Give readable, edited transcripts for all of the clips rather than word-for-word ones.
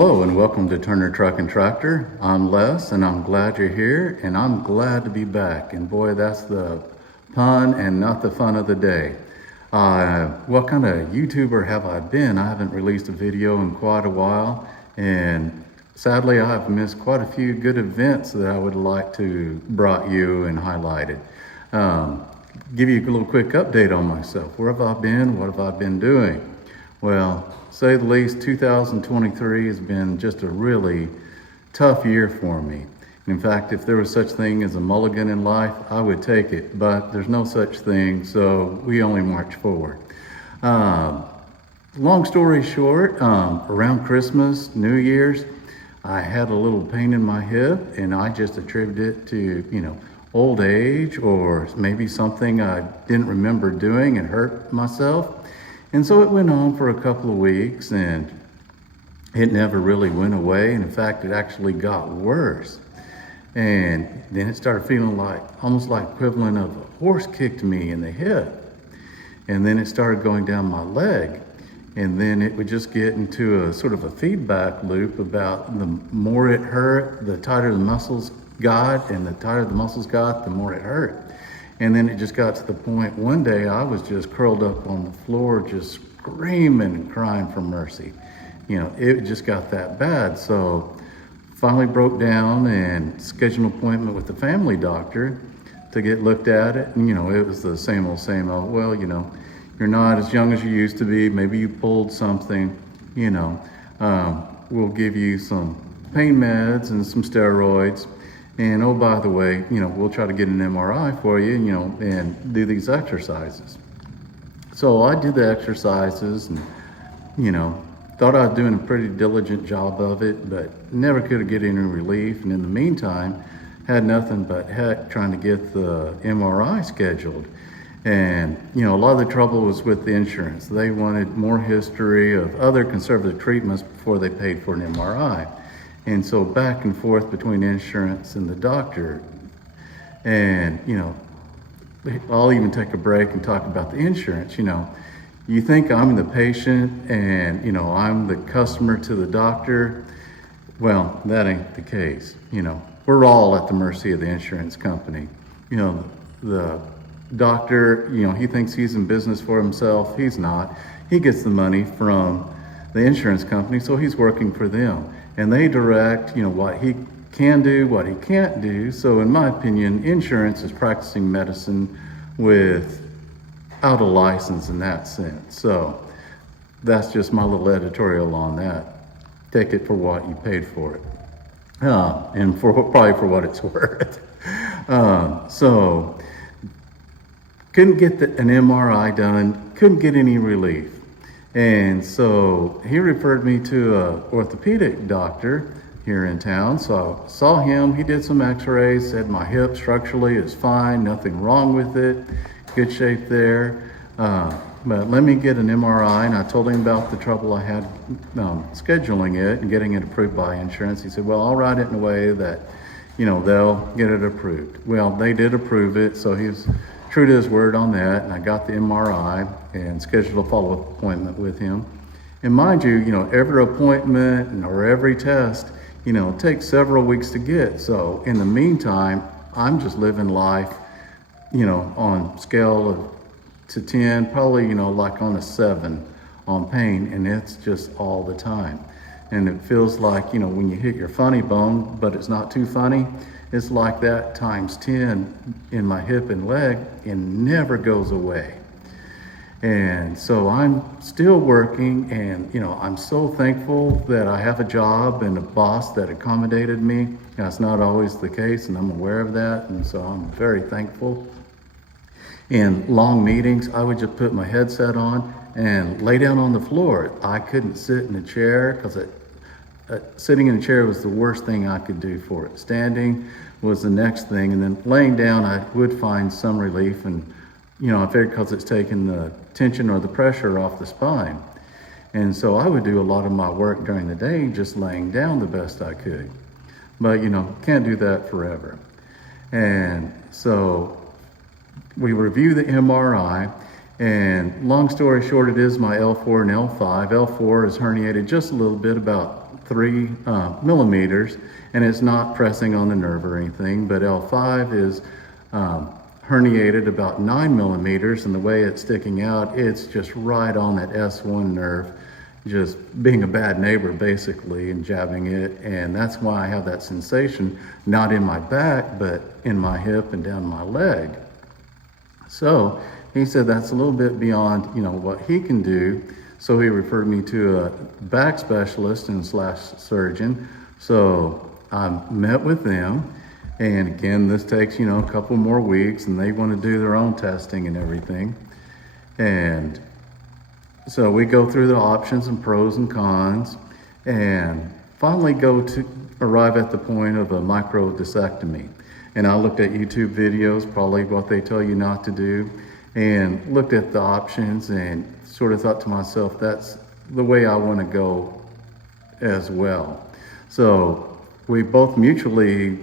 Hello and welcome to Turner Truck and Tractor. I'm Les and I'm glad you're here and I'm glad to be back. And boy, that's the pun and not the fun of the day. What kind of YouTuber have I been? I haven't released a video in quite a while, and sadly I've missed quite a few good events that I would like to brought you and highlighted. Give you a little quick update on myself. Where have I been? What have I been doing? Well, say the least, 2023 has been just a really tough year for me. In fact, if there was such thing as a mulligan in life, I would take it, but there's no such thing, so we only march forward. Long story short, around Christmas, New Year's, I had a little pain in my hip, and I just attributed it to, old age, or maybe something I didn't remember doing and hurt myself. And so it went on for a couple of weeks, and it never really went away. And in fact, it actually got worse. And then it started feeling almost like equivalent of a horse kicked me in the hip. And then it started going down my leg. And then it would just get into a sort of a feedback loop about the more it hurt, the tighter the muscles got, and the tighter the muscles got, the more it hurt. And then it just got to the point, one day I was just curled up on the floor, just screaming and crying for mercy. It just got that bad. So finally broke down and scheduled an appointment with the family doctor to get looked at it. And, it was the same old, well, you're not as young as you used to be. Maybe you pulled something, we'll give you some pain meds and some steroids. And oh, by the way, we'll try to get an MRI for you, and do these exercises. So I did the exercises and, thought I was doing a pretty diligent job of it, but never could get any relief. And in the meantime, had nothing but heck trying to get the MRI scheduled. And, a lot of the trouble was with the insurance. They wanted more history of other conservative treatments before they paid for an MRI. And so back and forth between insurance and the doctor. And, I'll even take a break and talk about the insurance. You think I'm the patient and, I'm the customer to the doctor. Well, that ain't the case. We're all at the mercy of the insurance company. The doctor, he thinks he's in business for himself. He's not. He gets the money from the insurance company, so he's working for them. And they direct, what he can do, what he can't do. So in my opinion, insurance is practicing medicine without a license in that sense. So that's just my little editorial on that. Take it for what you paid for it. And probably for what it's worth. So couldn't get an MRI done, couldn't get any relief. And so he referred me to an orthopedic doctor here in town. So I saw him, he did some x-rays, said my hip structurally is fine, nothing wrong with it, good shape there. But let me get an MRI, and I told him about the trouble I had scheduling it and getting it approved by insurance. He said, well, I'll write it in a way that, they'll get it approved. Well, they did approve it, so he was true to his word on that, and I got the MRI and scheduled a follow-up appointment with him. And mind you, every appointment or every test, takes several weeks to get. So in the meantime, I'm just living life, on scale of to 10, probably, like on a 7 on pain, and it's just all the time. And it feels like, when you hit your funny bone, but it's not too funny, it's like that times 10 in my hip and leg, and never goes away. And so I'm still working, and I'm so thankful that I have a job and a boss that accommodated me. That's not always the case, and I'm aware of that, and so I'm very thankful. In long meetings, I would just put my headset on and lay down on the floor. I couldn't sit in a chair because sitting in a chair was the worst thing I could do for it. Standing was the next thing, and then laying down, I would find some relief, and I figured because it's taking the tension or the pressure off the spine. And so I would do a lot of my work during the day just laying down the best I could. But can't do that forever. And so we review the MRI, and long story short, it is my L4 and L5. L4 is herniated just a little bit, about L3 millimeters, and it's not pressing on the nerve or anything, but L5 is herniated about 9 millimeters, and the way it's sticking out, it's just right on that S1 nerve, just being a bad neighbor basically and jabbing it. And that's why I have that sensation, not in my back, but in my hip and down my leg. So he said that's a little bit beyond, what he can do. So he referred me to a back specialist and slash surgeon. So I met with them. And again, this takes, a couple more weeks, and they want to do their own testing and everything. And so we go through the options and pros and cons, and finally arrive at the point of a microdiscectomy. And I looked at YouTube videos, probably what they tell you not to do, and looked at the options and sort of thought to myself, that's the way I want to go as well. So we both mutually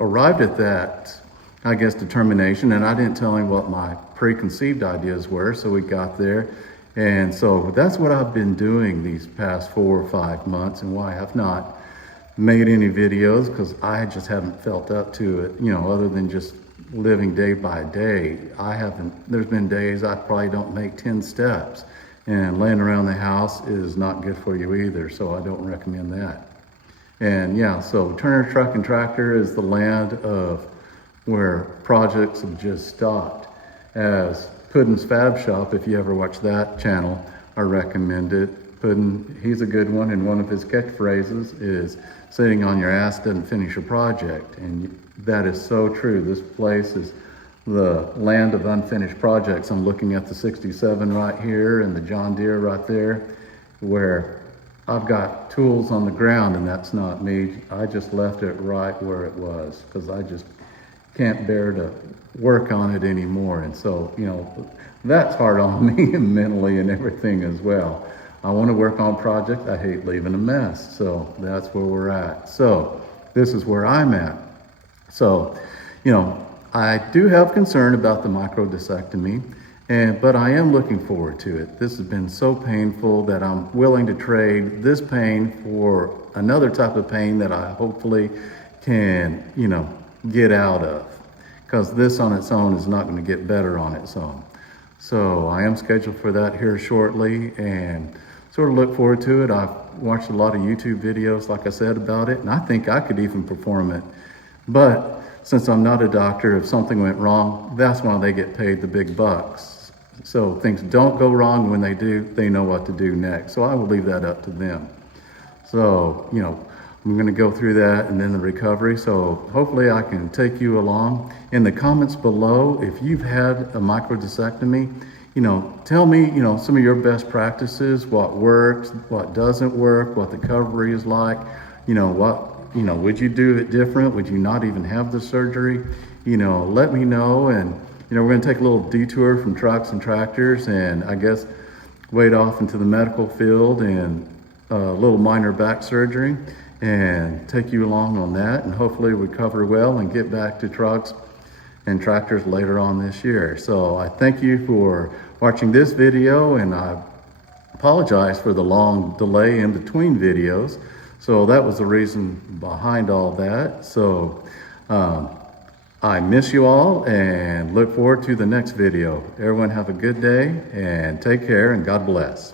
arrived at that, determination, and I didn't tell him what my preconceived ideas were, so we got there. And so that's what I've been doing these past 4 or 5 months, and why I have not made any videos, because I just haven't felt up to it, other than just living day by day. There's been days I probably don't make 10 steps, and laying around the house is not good for you either, so I don't recommend that. And yeah, so Turner Truck and Tractor is the land of where projects have just stopped. As Puddin's Fab Shop, if you ever watch that channel, I recommend it. Puddin, he's a good one, and one of his catchphrases is, sitting on your ass doesn't finish a project. And that is so true. This place is the land of unfinished projects. I'm looking at the 67 right here and the John Deere right there, where I've got tools on the ground, and that's not me. I just left it right where it was, because I just can't bear to work on it anymore. And so, that's hard on me mentally and everything as well. I want to work on projects. I hate leaving a mess. So that's where we're at. So this is where I'm at. So, I do have concern about the microdiscectomy, but I am looking forward to it. This has been so painful that I'm willing to trade this pain for another type of pain that I hopefully can, get out of, because this on its own is not going to get better on its own. So I am scheduled for that here shortly, and sort of look forward to it. I've watched a lot of YouTube videos, like I said, about it, and I think I could even perform it. But since I'm not a doctor, if something went wrong, that's why they get paid the big bucks. So things don't go wrong. When they do, they know what to do next. So I will leave that up to them. So, I'm going to go through that and then the recovery. So hopefully I can take you along. In the comments below, if you've had a microdiscectomy, tell me, some of your best practices, what works, what doesn't work, what the recovery is like, would you do it different? Would you not even have the surgery? Let me know. And, we're going to take a little detour from trucks and tractors and wade off into the medical field and a little minor back surgery, and take you along on that, and hopefully recover well and get back to trucks and tractors later on this year. So I thank you for watching this video, and I apologize for the long delay in between videos. So that was the reason behind all that. So I miss you all and look forward to the next video. Everyone have a good day and take care, and God bless.